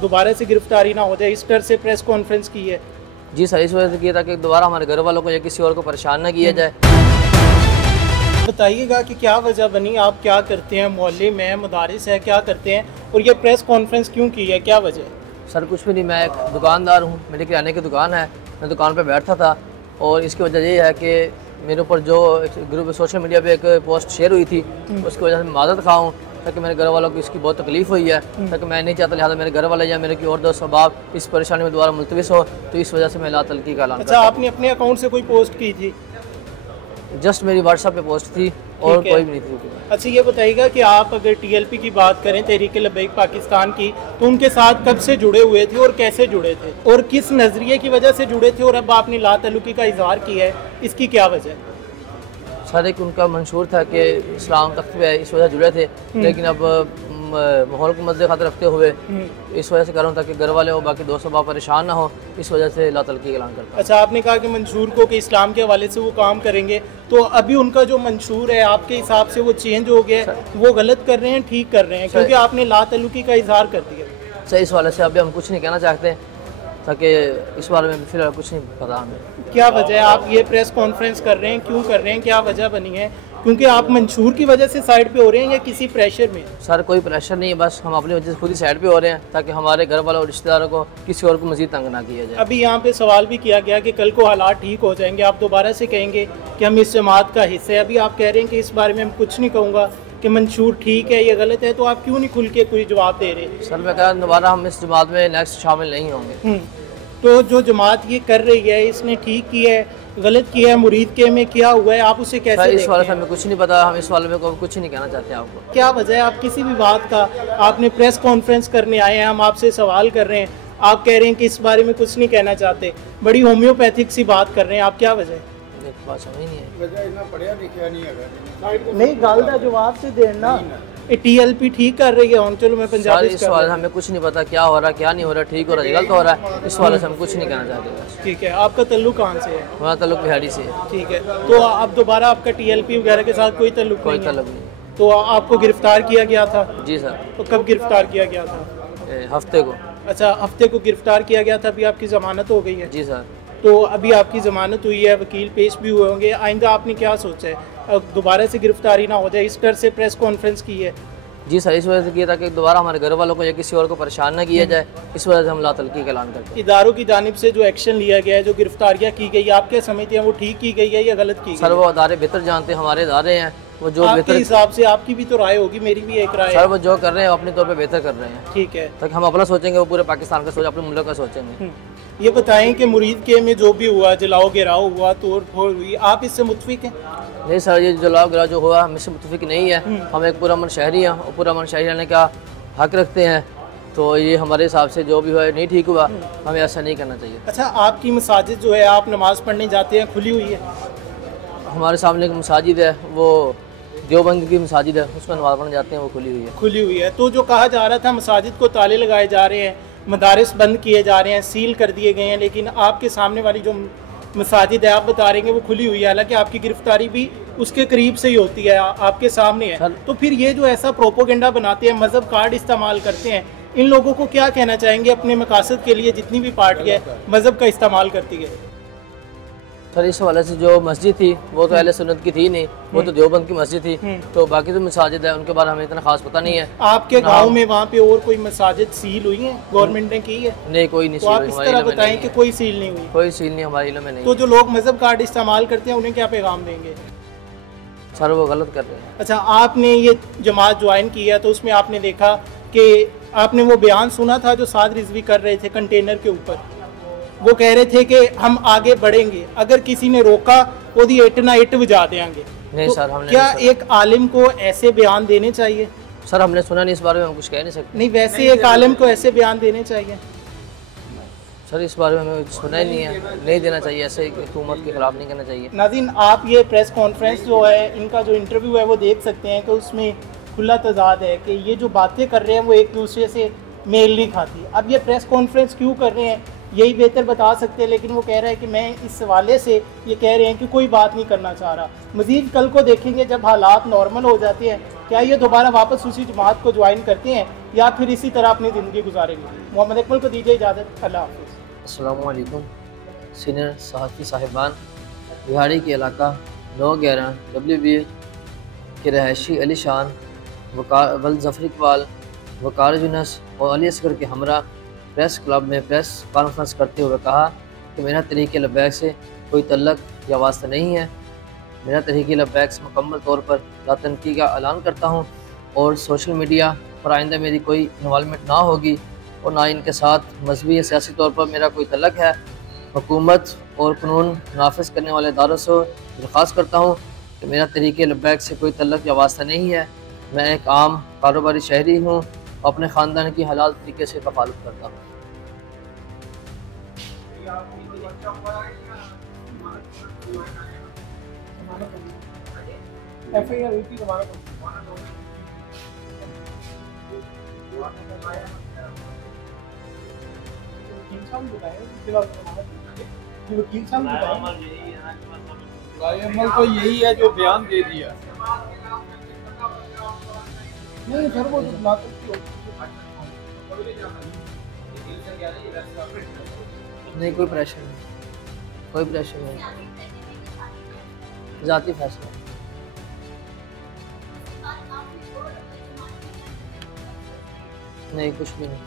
दोबारा से गिरफ्तारी ना हो जाए, इस डर से प्रेस कॉन्फ्रेंस की है? जी सर, इस वजह से किया था कि दोबारा हमारे घर वालों को या किसी और को परेशान ना किया जाए। बताइएगा कि क्या वजह बनी, आप क्या करते हैं, मोहल्ले में मदारिस है, क्या करते हैं और ये प्रेस कॉन्फ्रेंस क्यों की है, क्या वजह? सर कुछ भी नहीं, मैं एक दुकानदार हूँ, मेरी किराने की दुकान है, मैं दुकान पर बैठा था और इसकी वजह ये है कि मेरे ऊपर जो ग्रुप सोशल मीडिया पे एक पोस्ट शेयर हुई थी, उसकी वजह से मैं माजरत खा हूँ, ताकि मेरे घर वालों को इसकी बहुत तकलीफ हुई है, ताकि मैं नहीं चाहता लिहाजा मेरे घर वाले या मेरे कोई और दोस्त अहबाब इस परेशानी में दोबारा मुलतविस हो, तो इस वजह से मैं लातलकी का ऐलान। अच्छा, आपने अपने अकाउंट से कोई पोस्ट की थी? जस्ट मेरी व्हाट्सएप पे पोस्ट थी और कोई भी नहीं थी। अच्छा, ये बताइएगा कि आप अगर टीएलपी की बात करें, तहरीक लब्बैक पाकिस्तान की, तो उनके साथ कब से जुड़े हुए थे और कैसे जुड़े थे और किस नज़रिए की वजह से जुड़े थे और अब आपने लातल्लुकी का इजहार किया है, इसकी क्या वजह है? सर एक उनका मंशूर था कि इस्लाम तख्ती है, इस वजह जुड़े थे, लेकिन अब माहौल को मद्दे खातर रखते हुए इस वजह से कर रहा हूँ ताकि घर वाले हो बाकी दोस्तों बाप परेशान ना हो, इस वजह से लातल्लकी ऐलान करता हूँ। अच्छा, आपने कहा कि मंशूर को कि इस्लाम के हवाले से वो काम करेंगे, तो अभी उनका जो मंशूर है आपके हिसाब से वो चेंज हो गया है, वो गलत कर रहे हैं, ठीक कर रहे हैं? क्योंकि आपने लातल्लुकी का इजहार कर दिया। सर इस वाले से अभी हम कुछ नहीं कहना चाहते, ताकि इस बारे में फिलहाल कुछ नहीं पता हमें। क्या वजह है आप ये प्रेस कॉन्फ्रेंस कर रहे हैं, क्यों कर रहे हैं, क्या वजह बनी है? क्योंकि आप मंशूर की वजह से साइड पे हो रहे हैं या किसी प्रेशर में? सर कोई प्रेशर नहीं है, बस हम अपनी वजह से खुद ही साइड पे हो रहे हैं ताकि हमारे घर वालों और रिश्तेदारों को किसी और को मजीद तंग ना किया जाए। अभी यहाँ पे सवाल भी किया गया कि कल को हालात ठीक हो जाएंगे, आप दोबारा से कहेंगे कि हम इस जमात का हिस्सा है। अभी आप कह रहे हैं कि इस बारे में हम कुछ नहीं कहूँगा कि मंशूर ठीक है या गलत है, तो आप क्यों नहीं खुल के कोई जवाब दे रहे? सर मैं कह रहा हूँ दोबारा हम इस जमात में नेक्स्ट शामिल नहीं होंगे। तो जो जमात ये कर रही है, इसने ठीक किया है, गलत किया है, मुरीद के में क्या हुआ है, आप उसे कैसे? इस वाले से हमें कुछ नहीं पता, हम इस वाले में कुछ नहीं कहना चाहते आपको। क्या वजह है आप किसी भी बात का, आपने प्रेस कॉन्फ्रेंस करने आए हैं, हम आपसे सवाल कर रहे हैं, आप कह रहे हैं कि इस बारे में कुछ नहीं कहना चाहते, बड़ी होम्योपैथिक सी बात कर रहे हैं आप, क्या वजह है? बात समझ नहीं है, नहीं गल का जवाब से देना। टीएलपी ठीक कर रही है, चलो मैं पंजाबी इस वाले से हमें कुछ नहीं पता क्या हो रहा है, क्या नहीं हो रहा, ठीक हो रहा है, गलत हो रहा है, इस वाले से हम कुछ नहीं कहना चाहते। ठीक है, आपका तल्लुक कहाँ से है? हमारा तल्लुक बिहाड़ी से है। ठीक है, तो अब दोबारा आपका टीएलपी वगैरह के साथ कोई तल्लुक कोई नहीं? तल्लुक नहीं। तो आपको गिरफ्तार किया गया था? जी सर। तो कब गिरफ्तार किया गया था? हफ्ते को। अच्छा, हफ्ते को गिरफ्तार किया गया था, अभी आपकी ज़मानत हो गई है? जी सर। तो अभी आपकी ज़मानत हुई है, वकील पेश भी हुए होंगे, आइंदा आपने क्या सोचा है? दोबारा से गिरफ्तारी ना हो जाए, इस डर से प्रेस कॉन्फ्रेंस की है? जी सर, इस वजह से किया था कि दोबारा हमारे घर वालों को या किसी और को परेशान ना किया जाए, इस वजह से हम लातल्लकी का ऐलान करते हैं। इदारों की जानिब से जो एक्शन लिया गया है, जो गिरफ्तारियाँ की गई, आप क्या समझते हैं वो ठीक की गई है या गलत की गई? सर वो अदारे बेहतर जानते हैं, हमारे अदारे हैं वो जो आपके हिसाब से, आपकी भी तो राय होगी, मेरी भी एक राय है। सर वो जो कर रहे हैं अपने तौर पे बेहतर कर रहे हैं। ठीक है, ताकि हम अपना सोचेंगे, वो पूरे पाकिस्तान का अपने मुल्क का सोचेंगे। ये बताएं कि मुरीद के में जो भी हुआ, जलाओ गिराओ हुआ, तोड़ फोड़ हुई, आप इससे मुतफिक हैं? नहीं सर, ये जलाओ गिराओ जो हुआ हम इससे मुतफिक नहीं है। हम एक पुरअमन शहरी हैं और पुरअमन शहरी रहने का हक रखते हैं, तो ये हमारे हिसाब से जो भी हुआ नहीं ठीक हुआ, हमें ऐसा नहीं करना चाहिए। अच्छा, आपकी मसाजिद जो है, आप नमाज़ पढ़ने जाते हैं, खुली हुई है? हमारे सामने एक मसाजिद है, वो देवबंद की मसाजिद है, उसमें नमाज़ पढ़ने जाते हैं, वो खुली हुई है। खुली हुई है। तो जो कहा जा रहा था मसाजिद को ताले लगाए जा रहे हैं, मदारिस बंद किए जा रहे हैं, सील कर दिए गए हैं, लेकिन आपके सामने वाली जो मसाजिद है आप बता रहे हैं वो खुली हुई है, हालांकि आपकी गिरफ्तारी भी उसके करीब से ही होती है, आपके सामने है। तो फिर ये जो ऐसा प्रोपोगेंडा बनाते हैं, मजहब कार्ड इस्तेमाल करते हैं, इन लोगों को क्या कहना चाहेंगे अपने मकासद के लिए? जितनी भी पार्टी है मजहब का इस्तेमाल करती है। सर इस हवाले से जो मस्जिद थी वो तो अहले सुन्नत की थी नहीं, वो तो देवबंद की मस्जिद थी, तो बाकी जो मसाजिद है उनके बारे में हमें इतना खास पता नहीं है। आपके गांव में वहाँ पे और कोई मसाजिद सील हुई है, गवर्नमेंट ने की है? नहीं, कोई नहीं। तो आप इस तरह बताएं कि कोई सील नहीं हुई? कोई सील नहीं हमारे इल्म में नहीं। तो जो लोग मजहब कार्ड इस्तेमाल करते हैं उन्हें क्या पैगाम देंगे? सर वो गलत कर रहे हैं। अच्छा, आपने ये जमात ज्वाइन की है तो उसमें आपने देखा कि आपने वो बयान सुना था जो साद रिजवी कर रहे थे कंटेनर के ऊपर, वो कह रहे थे कि हम आगे बढ़ेंगे, अगर किसी ने रोका वो दी इट ना इट बजा देंगे। नहीं तो सर, हमने क्या एक आलिम को ऐसे बयान देने चाहिए? सर हमने सुना नहीं, इस बारे में हम कुछ कह नहीं सकते। नहीं, वैसे एक आलिम को ऐसे बयान देने चाहिए? सर इस बारे में हमें सुना ही नहीं है, नहीं देना चाहिए, ऐसे हुकूमत के खिलाफ नहीं करना चाहिए। नाज़रीन, आप ये प्रेस कॉन्फ्रेंस जो है, इनका जो इंटरव्यू है वो देख सकते हैं कि उसमें खुला तजाद है कि ये जो बातें कर रहे हैं वो एक दूसरे से मेल नहीं खाती। अब ये प्रेस कॉन्फ्रेंस क्यों कर रहे हैं यही बेहतर बता सकते हैं, लेकिन वो कह रहा है कि मैं इस हवाले से ये कह रहे हैं कि कोई बात नहीं करना चाह रहा। मज़ीद कल को देखेंगे जब हालात नॉर्मल हो जाते हैं, क्या ये दोबारा वापस उसी जमात को ज्वाइन करते हैं या फिर इसी तरह अपनी ज़िंदगी गुजारेंगे। मोहम्मद अकमल को दीजिए इजाज़त, अल्लाह हाफ़िज़। अस्सलामु अलैकुम। सीनियर सहाफ़ी साहिबान, बिहाड़ी के इलाका 911 WB के रहायशी अली शान, वल ज़फ़र इकबाल, वकार यूनस और अली असगर के हमरा प्रेस क्लब में प्रेस कॉन्फ्रेंस करते हुए कहा कि मेरा तहरीक लब्बैक से कोई तल्लक या वास्ता नहीं है। मेरा तहरीक लब्बैक से मुकम्मल तौर पर लातनकी का ऐलान करता हूँ और सोशल मीडिया पर आइंदा मेरी कोई इन्वॉल्वमेंट ना होगी और ना इनके साथ मजहबी या सियासी तौर पर मेरा कोई तल्लक है। हुकूमत और कानून नाफिज करने वाले इदारों से दरख्वास्त करता हूँ कि मेरा तहरीक लब्बैक से कोई तल्लक या वास्ता नहीं है। मैं एक आम कारोबारी शहरी हूँ, अपने ख़ानदान की हलाल तरीके से कफालत करता हूँ। अमल तो यही है जो बयान दे दिया। नहीं सर वो नहीं, कोई प्रेशर नहीं, कोई प्रेशर नहीं, ज़ाती फैसला। नहीं, कुछ भी नहीं।